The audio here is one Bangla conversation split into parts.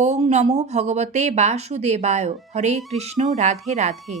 ওং নমো ভগবতে বাসুদেবায়। হরে কৃষ্ণ, রাধে রাধে।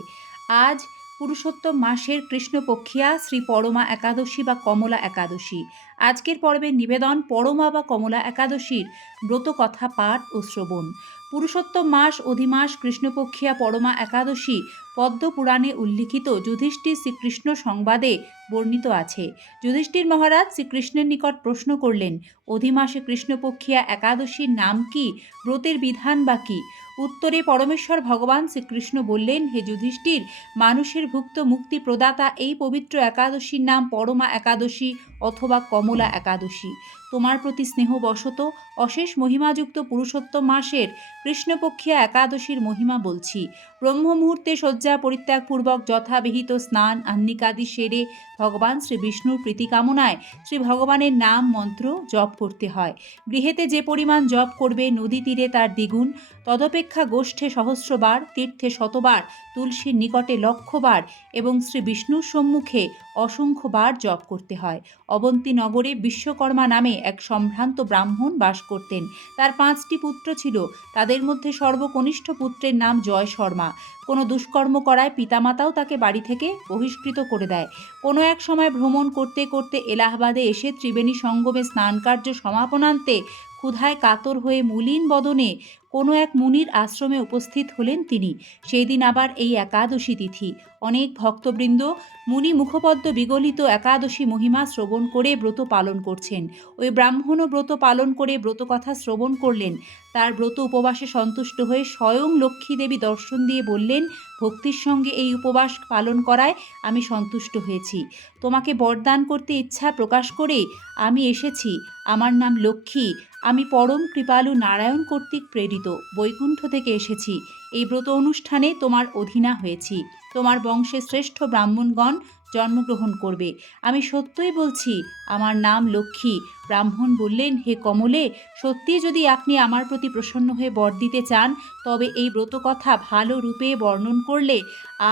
আজ পুরুষোত্তম মাসের কৃষ্ণপক্ষিয়া শ্রী পরমা একাদশী বা কমলা একাদশী। আজকের পর্বের নিবেদন পরমা বা কমলা একাদশীর ব্রতকথা পাঠ ও শ্রবণ। পুরুষোত্তম মাস অধিমাস কৃষ্ণপক্ষিয়া পরমা একাদশী পদ্মপুরাণে উল্লিখিত যুধিষ্ঠির শ্রীকৃষ্ণ সংবাদে বর্ণিত আছে। যুধিষ্ঠির মহারাজ শ্রীকৃষ্ণের নিকট প্রশ্ন করলেন, অধিমাসে কৃষ্ণপক্ষিয়া একাদশীর নাম কি, ব্রতের বিধান বা কি? উত্তরে পরমেশ্বর ভগবান শ্রীকৃষ্ণ বললেন, হে যুধিষ্ঠির, মানুষের ভুক্ত মুক্তি প্রদাতা এই পবিত্র একাদশীর নাম পরমা একাদশী অথবা কমলা একাদশী। তোমার প্রতি স্নেহবশত অশেষ মহিমাযুক্ত পুরুষোত্তম মাসের কৃষ্ণপক্ষিয়া একাদশীর মহিমা বলছি। ব্রহ্ম মুহূর্তে শয্যা পরিত্যাগপূর্বক যথাবিহিত স্নান আহ্নিকাদি সেরে ভগবান শ্রী বিষ্ণুর প্রীতি কামনায় শ্রী ভগবানের নাম মন্ত্র জপ করতে হয়। গৃহেতে যে পরিমাণ জপ করবে, নদী তীরে তার দ্বিগুণ, তদপেক্ষা গোষ্ঠে সহস্রবার, তীর্থে শতবার, তুলসীর নিকটে লক্ষবার এবং শ্রী বিষ্ণুর সম্মুখে অসংখ্যবার জপ করতে হয়। অবন্তী নগরে বিশ্বকর্মা নামে এক সম্ভ্রান্ত ব্রাহ্মণ বাস করতেন। তার 5টি পুত্র ছিল। তাদের মধ্যে সর্বকনিষ্ঠ পুত্রের নাম জয় শর্মা। কোনো দুষ্কর্ম করায় পিতামাতাও তাকে বাড়ি থেকে বহিষ্কৃত করে দেয়। কোনো এক সময় ভ্রমণ করতে করতে এলাহাবাদে এসে ত্রিবেণী সঙ্গমে স্নানকার্য সমাপনান্তে ক্ষুধায় কাতর হয়ে মলিন বদনে কোনো এক মুনির আশ্রমে উপস্থিত হলেন তিনি। সেই দিন আবার এই একাদশী তিথি। অনেক ভক্তবৃন্দ মুনি মুখপদ্ম বিগলিত একাদশী মহিমা শ্রবণ করে ব্রত পালন করছেন। ওই ব্রাহ্মণও ব্রত পালন করে ব্রতকথা শ্রবণ করলেন। তার ব্রত উপবাসে সন্তুষ্ট হয়ে স্বয়ং লক্ষ্মী দেবী দর্শন দিয়ে বললেন, ভক্তির সঙ্গে এই উপবাস পালন করায় আমি সন্তুষ্ট হয়েছি। তোমাকে বরদান করতে ইচ্ছা প্রকাশ করে আমি এসেছি। আমার নাম লক্ষ্মী। আমি পরম কৃপালু নারায়ণ কর্তৃক প্রেরিত, বৈকুণ্ঠ থেকে এসেছি। এই ব্রত অনুষ্ঠানে তোমার অধীনা হয়েছি। তোমার বংশে শ্রেষ্ঠ ব্রাহ্মণগণ জন্মগ্রহণ করবে। আমি সত্যই বলছি, আমার নাম লক্ষ্মী। ব্রাহ্মণ বললেন, হে কমলে, সত্যি যদি আপনি আমার প্রতি প্রসন্ন হয়ে বর দিতে চান, তবে এই ব্রতকথা ভালো রূপে বর্ণন করলে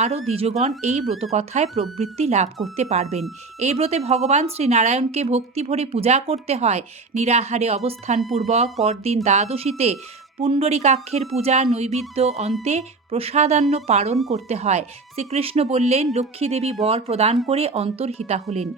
আরও দ্বিজগণ এই ব্রতকথায় প্রবৃত্তি লাভ করতে পারবেন। এই ব্রতে ভগবান শ্রীনারায়ণকে ভক্তি ভরে পূজা করতে হয়। নিরাহারে অবস্থানপূর্বক পরদিন দ্বাদশীতে পুণ্ডরীকাক্ষের পূজা নৈবেদ্য অন্তে প্রসাদান্ন পালন করতে হয়। শ্রীকৃষ্ণ বললেন, লক্ষ্মীদেবী বর প্রদান করে অন্তর্হিতা হলেন।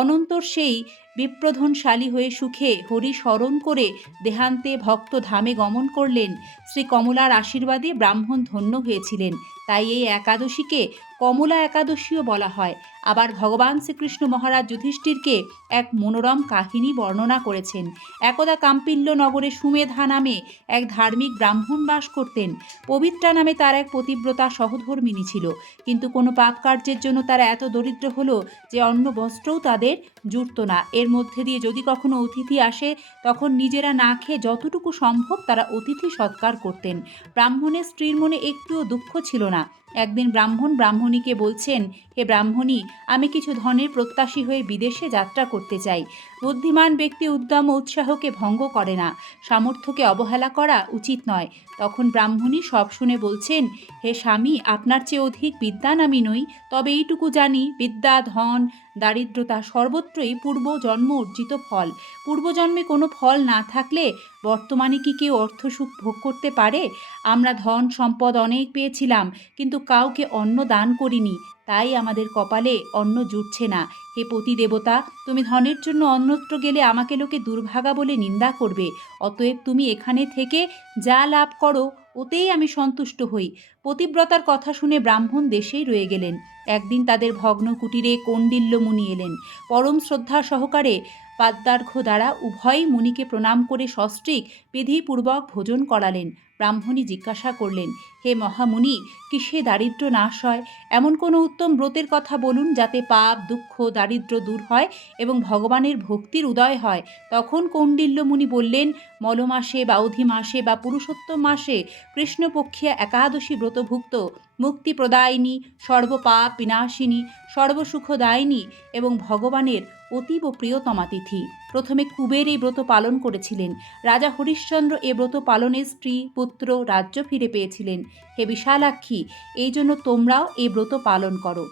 অনন্তর সেই বিপ্রধনশালী হয়ে সুখে হরি স্মরণ করে দেহান্তে ভক্ত ধামে গমন করলেন। শ্রী কমলার আশীর্বাদে ব্রাহ্মণ ধন্য হয়েছিলেন। তাই এই একাদশীকে কমলা একাদশীও বলা হয়। আবার ভগবান শ্রীকৃষ্ণ মহারাজ যুধিষ্ঠিরকে এক মনোরম কাহিনী বর্ণনা করেছেন। একদা কাম্পিল্য নগরে সুমেধা নামে এক ধার্মিক ব্রাহ্মণ বাস করতেন। পবিত্রা নামে তার এক পতিব্রতা সহধর্মিণী ছিল। কিন্তু কোনো পাপ কার্যের জন্য তারা এত দরিদ্র হলো যে অন্ন বস্ত্রও তাদের জুটত না। এর মধ্যে দিয়ে যদি কখনো অতিথি আসে, তখন নিজেরা না খেয়ে যতটুকু সম্ভব তারা অতিথি সৎকার করতেন। ব্রাহ্মণের স্ত্রীর মনে একটুও দুঃখ ছিল না। একদিন ব্রাহ্মণ ব্রাহ্মণীকে বলছেন, হে ব্রাহ্মণী, আমি কিছু ধনের প্রত্যাশী হয়ে বিদেশে যাত্রা করতে চাই। বুদ্ধিমান ব্যক্তি উদ্যম ও উৎসাহকে ভঙ্গ করে না। সামর্থ্যকে অবহেলা করা উচিত নয়। তখন ব্রাহ্মণী সব শুনে বলছেন, হে স্বামী, আপনার চেয়ে অধিক বিদ্বান আমি নই। তবে এইটুকু জানি, বিদ্যা, ধন, দারিদ্রতা সর্বত্রই পূর্বজন্ম অর্জিত ফল। পূর্বজন্মে কোনো ফল না থাকলে বর্তমানে কি কেউ অর্থসুখ ভোগ করতে পারে? আমরা ধন সম্পদ অনেক পেয়েছিলাম, কিন্তু কাউকে অন্ন দান করিনি। তাই আমাদের কপালে অন্ন জুটছে না। হে পতি দেবতা, তুমি ধনের জন্য অন্যত্র গেলে আমাকে লোকে দুর্ভাগা বলে নিন্দা করবে। অতএব তুমি এখানে থেকে যা লাভ করো ওতেই আমি সন্তুষ্ট হই। পতিব্রতার কথা শুনে ব্রাহ্মণ দেশেই রয়ে গেলেন। একদিন তাদের ভগ্ন কুটিরে কৌণ্ডিল্য মুনি এলেন। পরম শ্রদ্ধা সহকারে পাদ্যার্ঘ্য দ্বারা উভয়ই মুনিকে প্রণাম করে সস্ত্রীক বিধিপূর্বক ভোজন করালেন। ব্রাহ্মণী জিজ্ঞাসা করলেন, হে মহামুনি, কিসে দারিদ্র্য নাশ হয়? এমন কোনো উত্তম ব্রতের কথা বলুন, যাতে পাপ দুঃখ দারিদ্র্য দূর হয় এবং ভগবানের ভক্তির উদয় হয়। তখন কৌণ্ডিল্য মুনি বললেন, মলমাসে বা অধিমাসে বা পুরুষোত্তম মাসে কৃষ্ণপক্ষিয়া একাদশী ব্রতভুক্ত মুক্তিপ্রদায়িনী, সর্বপাপ বিনাশিনী, সর্বসুখদায়িনী এবং ভগবানের অতীব প্রিয়তমা তিথি। প্রথমে কুবের এই ব্রত পালন করেছিলেন। রাজা হরিশ্চন্দ্র এ ব্রত পালনে স্ত্রী পুত্র রাজ্য ফিরে পেয়েছিলেন। হে বিশালাক্ষী, এই জন্য তোমরাও এই ব্রত পালন করো।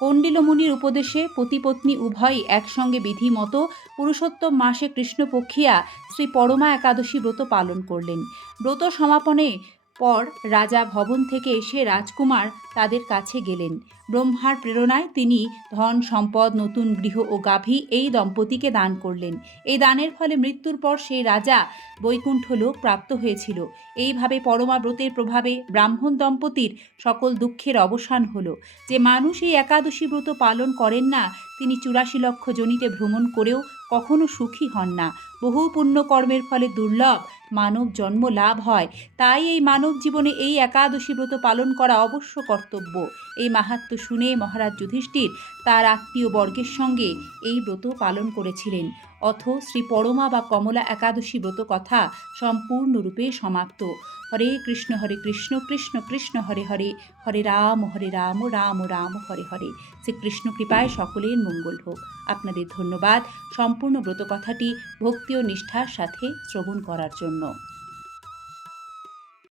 কণ্ডিল মুনির উপদেশে পতিপত্নী উভয়ই একসঙ্গে বিধি মতো পুরুষোত্তম মাসে কৃষ্ণপক্ষিয়া শ্রী পরমা একাদশী ব্রত পালন করলেন। ব্রত সমাপনে পর রাজা ভবন থেকে এসে রাজকুমার তাদের কাছে গেলেন। ব্রহ্মার প্রেরণায় তিনি ধন সম্পদ, নতুন গৃহ ও গাভী এই দম্পতিকে দান করলেন। এই দানের ফলে মৃত্যুর পর সেই রাজা বৈকুণ্ঠ লোক প্রাপ্ত হয়েছিল। এইভাবে পরমা ব্রতের প্রভাবে ব্রাহ্মণ দম্পতির সকল দুঃখের অবসান হলো। যে মানুষ এই একাদশী ব্রত পালন করেন না, তিনি 84 লক্ষ যোনিতে ভ্রমণ করেও কখনো সুখী হন না। বহু পুণ্যকর্মের ফলে দুর্লভ মানব জন্ম লাভ হয়। তাই এই মানব জীবনে এই একাদশী ব্রত পালন করা অবশ্য কর্তব্য। এই মাহাত্ম্য শুনে মহারাজ যুধিষ্ঠির তার আত্মীয় বর্গের সঙ্গে এই ব্রত পালন করেছিলেন। অথ শ্রী পরমা বা কমলা একাদশী ব্রত কথা সম্পূর্ণরূপে সমাপ্ত। হরে কৃষ্ণ কৃষ্ণ কৃষ্ণ হরে হরে, হরে রাম রাম রাম হরে হরে। শ্রীকৃষ্ণ কৃপায় সকলের মঙ্গল হোক। আপনাদের ধন্যবাদ সম্পূর্ণ ব্রত কথাটি ভক্তি ও নিষ্ঠার সাথে শ্রবণ করার জন্য।